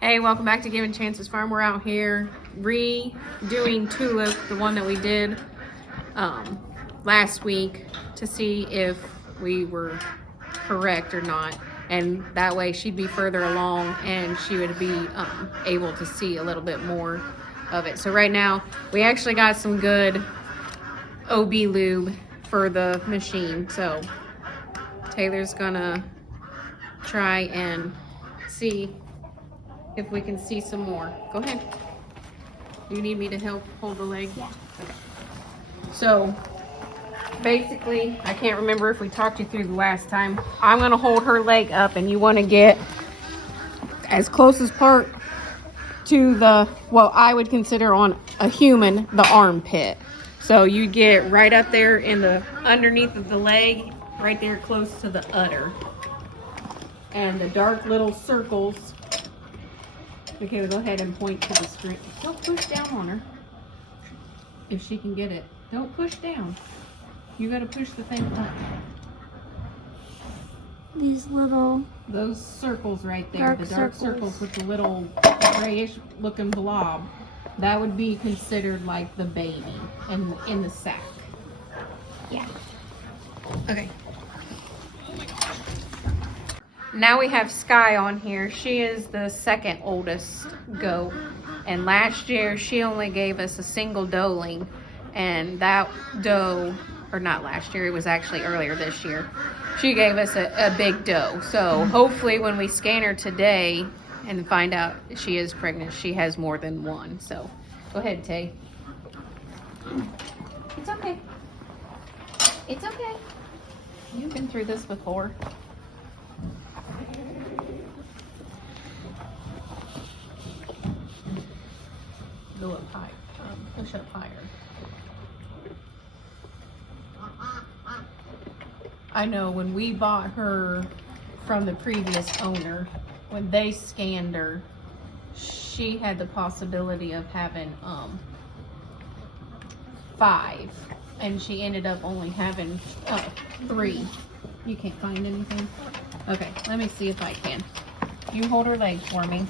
Hey, welcome back to Giving Chances Farm. We're out here redoing Tulip, the one that we did last week, to see if we were correct or not. And that way she'd be further along and she would be able to see a little bit more of it. So right now we actually got some good OB lube for the machine. So Taylor's gonna try and see if we can see some more. Go ahead. Do you need me to help hold the leg? Yeah. Okay. So basically, I can't remember if we talked you through the last time. I'm gonna hold her leg up and you wanna get as close as part to the, well, I would consider on a human, the armpit. So you get right up there in the, underneath of the leg, right there close to the udder. And the dark little circles. Okay, we'll go ahead and point to the screen. Don't push down on her. If she can get it. Don't push down. You gotta push the thing up. These little... Those circles right there, the dark circles with the little grayish looking blob, that would be considered like the baby and in the sack. Yeah. Okay. Now we have Sky on here. She is the second oldest goat. And last year she only gave us a single doeling. And that doe, or not last year, it was actually earlier this year, she gave us a big doe. So hopefully when we scan her today and find out she is pregnant, she has more than one. So go ahead, Tay. It's okay. It's okay. You've been through this before. Go up high. Push up higher. I know when we bought her from the previous owner, when they scanned her, she had the possibility of having 5, and she ended up only having 3. You can't find anything? Okay, let me see if I can. You hold her leg for me.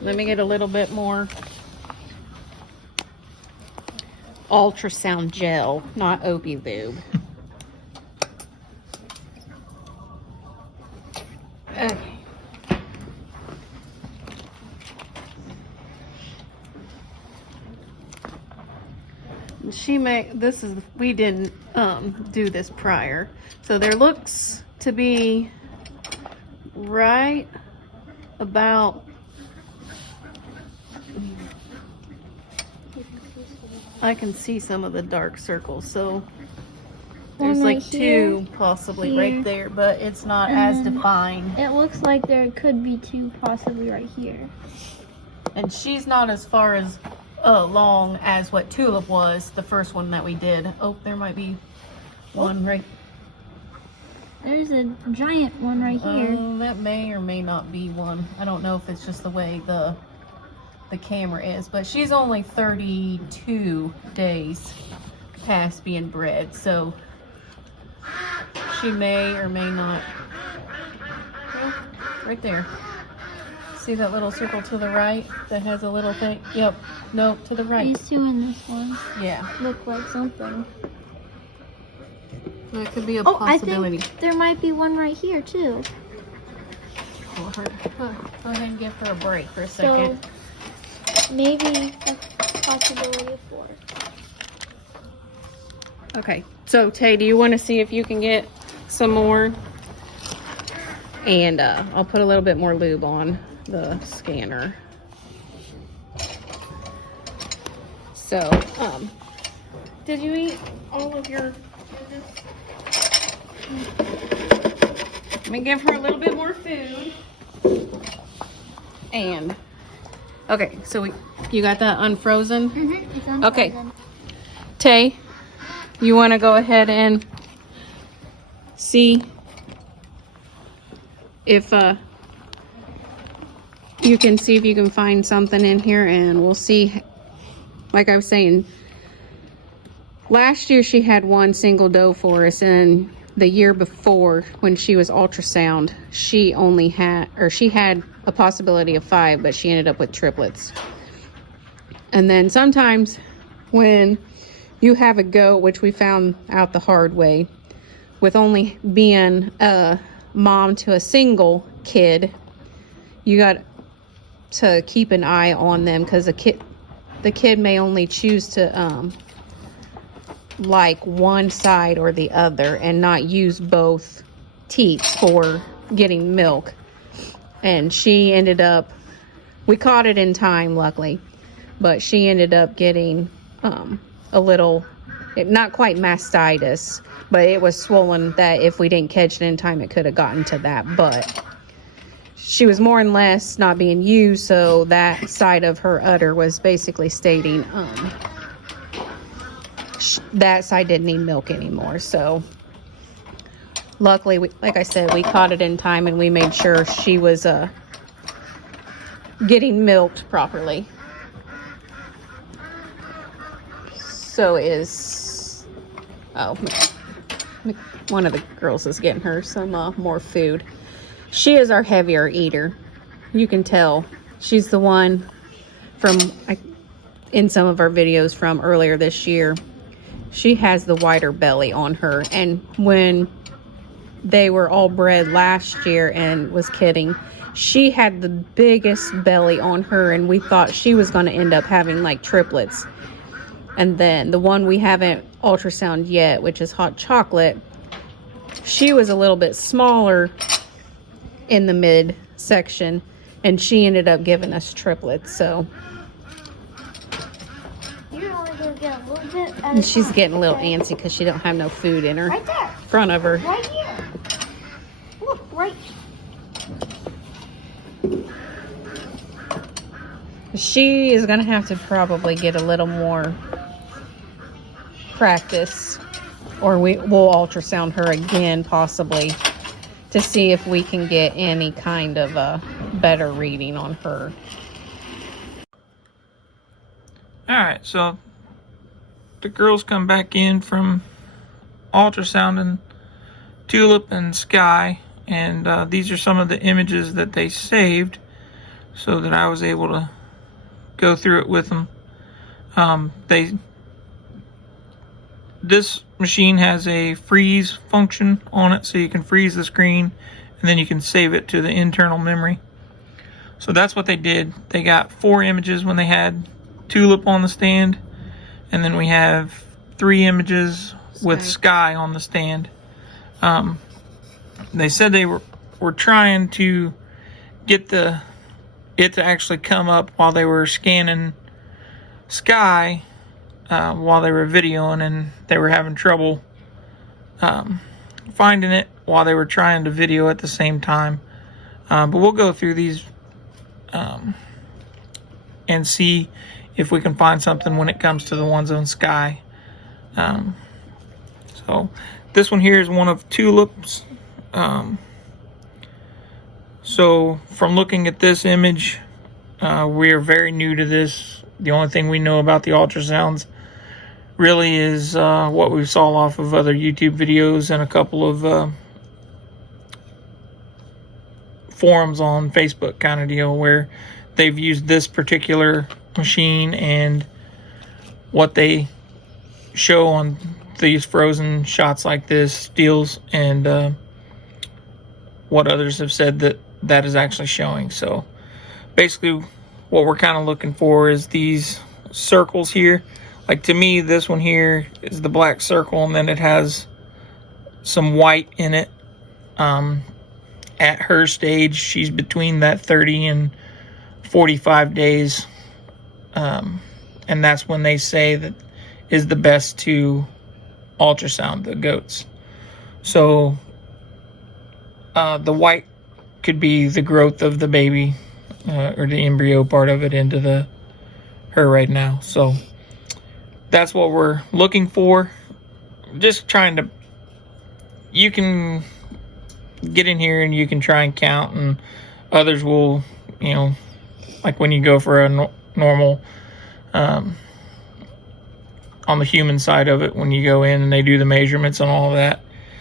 Let me get a little bit more ultrasound gel, not OB lube. Okay. She may, this is, we didn't do this prior. So there looks to be right about, I can see some of the dark circles. So there's One like right here, 2 possibly here, right there, but it's not as and then defined. it looks like there could be 2 possibly right here. And she's not as far as long as what Tulip was, the first one that we did. Oh, there might be one right. There's a giant one right here. That may or may not be one. I don't know if it's just the way the camera is, but she's only 32 days past being bred, so she may or may not. Oh, right there. See that little circle to the right that has a little thing? Yep. No, to the right. These 2 in this one Yeah. look like something. That could be a Oh, possibility. I think there might be one right here too. Go ahead and give her a break for a second. So maybe a possibility of 4. Okay, so Tay, do you want to see if you can get some more? And I'll put a little bit more lube on the scanner. So, did you eat all of your... Let me give her a little bit more food. And, okay, so you got that unfrozen? Mm-hmm. It's unfrozen. Okay. Tay, you want to go ahead and see if you can see if you can find something in here, and we'll see. Like I was saying, last year she had one single doe for us, and the year before when she was ultrasound, she only had, or she had a possibility of 5, but she ended up with triplets. And then sometimes when you have a goat, which we found out the hard way, with only being a mom to a single kid, you got to keep an eye on them, because the kid may only choose to like one side or the other and not use both teats for getting milk. And she ended up, we caught it in time, luckily, but she ended up getting a little, not quite mastitis, but it was swollen that if we didn't catch it in time, it could have gotten to that. But she was more and less not being used, so that side of her udder was basically stating that side didn't need milk anymore. So luckily, like I said, we caught it in time, and we made sure she was getting milked properly. So is, oh, one of the girls is getting her some more food. She is our heavier eater. You can tell. She's the one from, in some of our videos from earlier this year. She has the wider belly on her. And when they were all bred last year and was kidding, she had the biggest belly on her, and we thought she was going to end up having like triplets. And then the one we haven't ultrasound yet, which is Hot Chocolate, she was a little bit smaller in the mid section, and she ended up giving us triplets. So You're only gonna get a little bit. and she's getting a little antsy because she don't have no food in her Right there. front of her. Right here. Look, right. She is gonna have to probably get a little more practice, or we'll ultrasound her again possibly to see if we can get any kind of a better reading on her. Alright, so the girls come back in from ultrasounding Tulip and Sky, and these are some of the images that they saved so that I was able to go through it with them. This machine has a freeze function on it, so you can freeze the screen and then you can save it to the internal memory. So that's what they did. They got 4 images when they had Tulip on the stand, and then we have 3 images with Sky on the stand. They said they were trying to get it to actually come up while they were scanning Sky, while they were videoing, and they were having trouble finding it while they were trying to video at the same time. But we'll go through these and see if we can find something when it comes to the ones on Sky. So this one here is one of Tulip's. So from looking at this image, we are very new to this. The only thing we know about the ultrasounds really is what we saw off of other YouTube videos and a couple of forums on Facebook kind of deal, where they've used this particular machine and what they show on these frozen shots like this deals, and what others have said that is actually showing. So basically what we're kind of looking for is these circles here. Like, to me, this one here is the black circle, and then it has some white in it. At her stage, she's between that 30 and 45 days. And that's when they say that is the best to ultrasound the goats. So the white could be the growth of the baby, or the embryo part of it into her right now. So that's what we're looking for. Just trying to, you can get in here and you can try and count, and others will, like when you go for a normal, on the human side of it, when you go in and they do the measurements and all of that.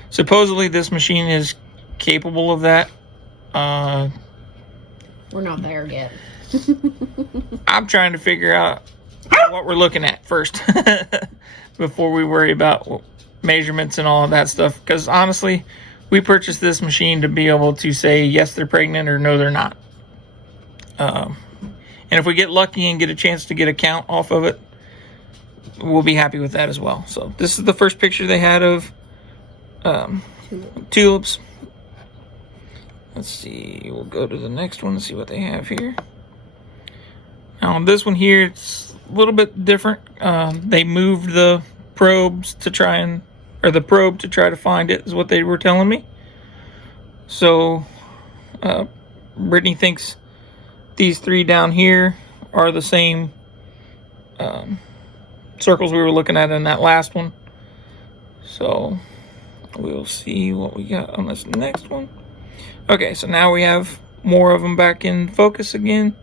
Supposedly this machine is capable of that. We're not there yet. I'm trying to figure out what we're looking at first before we worry about measurements and all of that stuff. Because honestly, we purchased this machine to be able to say yes, they're pregnant or no, they're not. And if we get lucky and get a chance to get a count off of it, we'll be happy with that as well. So this is the first picture they had of tulips. Let's see, we'll go to the next one and see what they have here. Now on this one here, it's a little bit different. They moved the probes to try and, or the probe to try to find it, is what they were telling me. So Brittany thinks these three down here are the same circles we were looking at in that last one. So we'll see what we got on this next one. Okay, so now we have more of them back in focus again.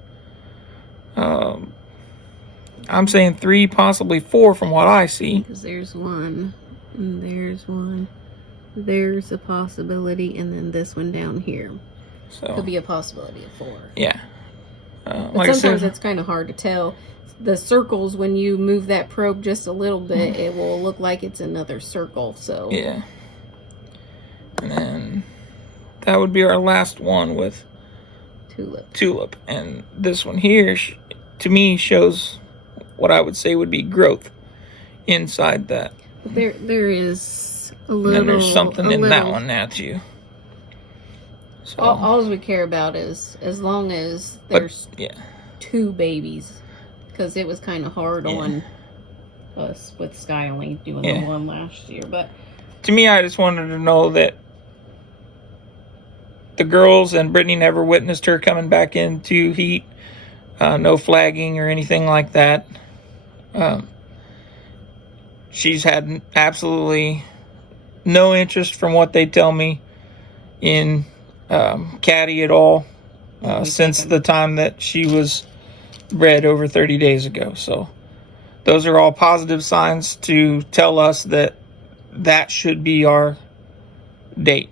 I'm saying 3, possibly 4 from what I see. Because there's one, and there's one. There's a possibility, and then this one down here. So Could be a possibility of 4. yeah. But Like sometimes I said, it's kind of hard to tell. The circles, when you move that probe just a little bit, it will look like it's another circle. So yeah. And then that would be our last one with tulip. And this one here, to me, shows what I would say would be growth inside that. There is a little. And then there's something in that one now too. So All we care about is as long as there's 2 babies, because it was kind of hard on us with Sky only doing the one last year. But to me, I just wanted to know that the girls and Brittany never witnessed her coming back into heat. No flagging or anything like that. She's had absolutely no interest, from what they tell me, in Caddy at all since the time that she was bred over 30 days ago. So those are all positive signs to tell us that that should be our date.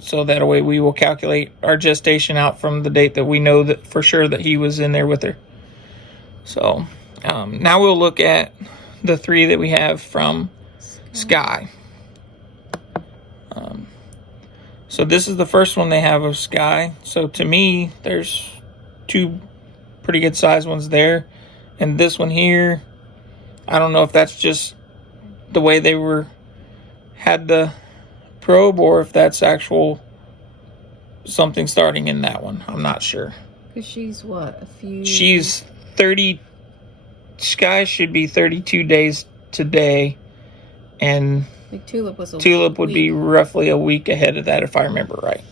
So that way we will calculate our gestation out from the date that we know that for sure that he was in there with her. So now we'll look at the 3 that we have from Sky. So this is the first one they have of Sky. So to me, there's 2 pretty good sized ones there. And this one here, I don't know if that's just the way they had the probe, or if that's actual something starting in that one. I'm not sure. because she's what, a few? She's 30. Sky should be 32 days today, and Like Tulip was a Tulip would week. be roughly a week ahead of that, if I remember right.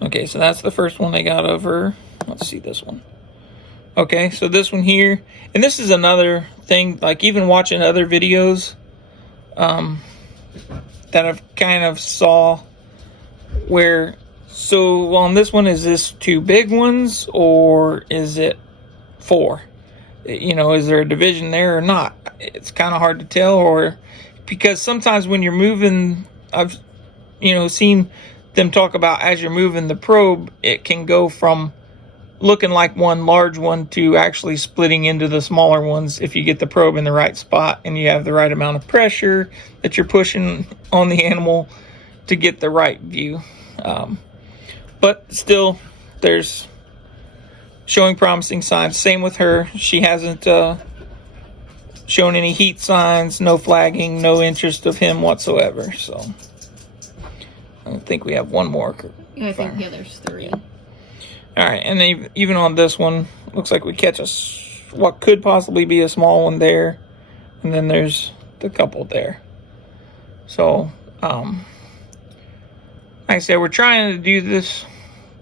Okay, so that's the first one they got over. Let's see this one. Okay, so this one here, and this is another thing, like even watching other videos that I've kind of saw where, so on this one, is this 2 big ones or is it 4? You know, is there a division there or not? It's kind of hard to tell, or because sometimes when you're moving, I've, seen them talk about as you're moving the probe, it can go from looking like one large one to actually splitting into the smaller ones if you get the probe in the right spot and you have the right amount of pressure that you're pushing on the animal to get the right view. But still, there's showing promising signs. Same with her. She hasn't shown any heat signs, no flagging, no interest of him whatsoever. So I think we have one more. Yeah, I think there's 3. Yeah. All right, and then even on this one, looks like we catch what could possibly be a small one there, and then there's the couple there. So, like I said, we're trying to do this.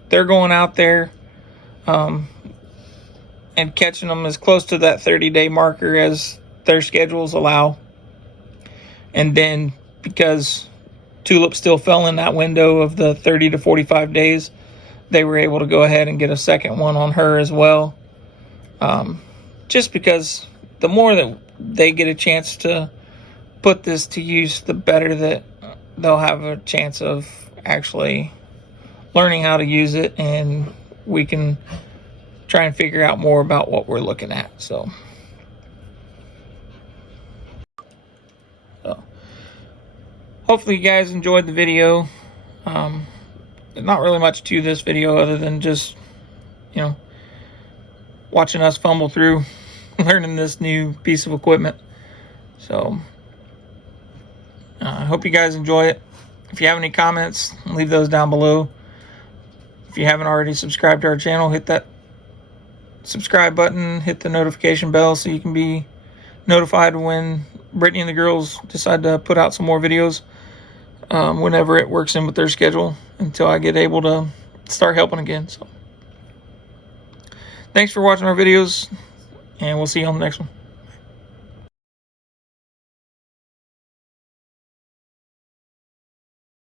They're going out there and catching them as close to that 30-day marker as their schedules allow. And then, because Tulip still fell in that window of the 30 to 45 days, they were able to go ahead and get a second one on her as well. Just because the more that they get a chance to put this to use, the better that they'll have a chance of actually learning how to use it, and we can try and figure out more about what we're looking at. So hopefully you guys enjoyed the video. Not really much to this video other than just, you know, watching us fumble through learning this new piece of equipment. So I hope you guys enjoy it. If you have any comments, leave those down below. If you haven't already subscribed to our channel, hit that subscribe button, hit the notification bell so you can be notified when Brittany and the girls decide to put out some more videos, whenever it works in with their schedule, until I get able to start helping again. So thanks for watching our videos, and we'll see you on the next one.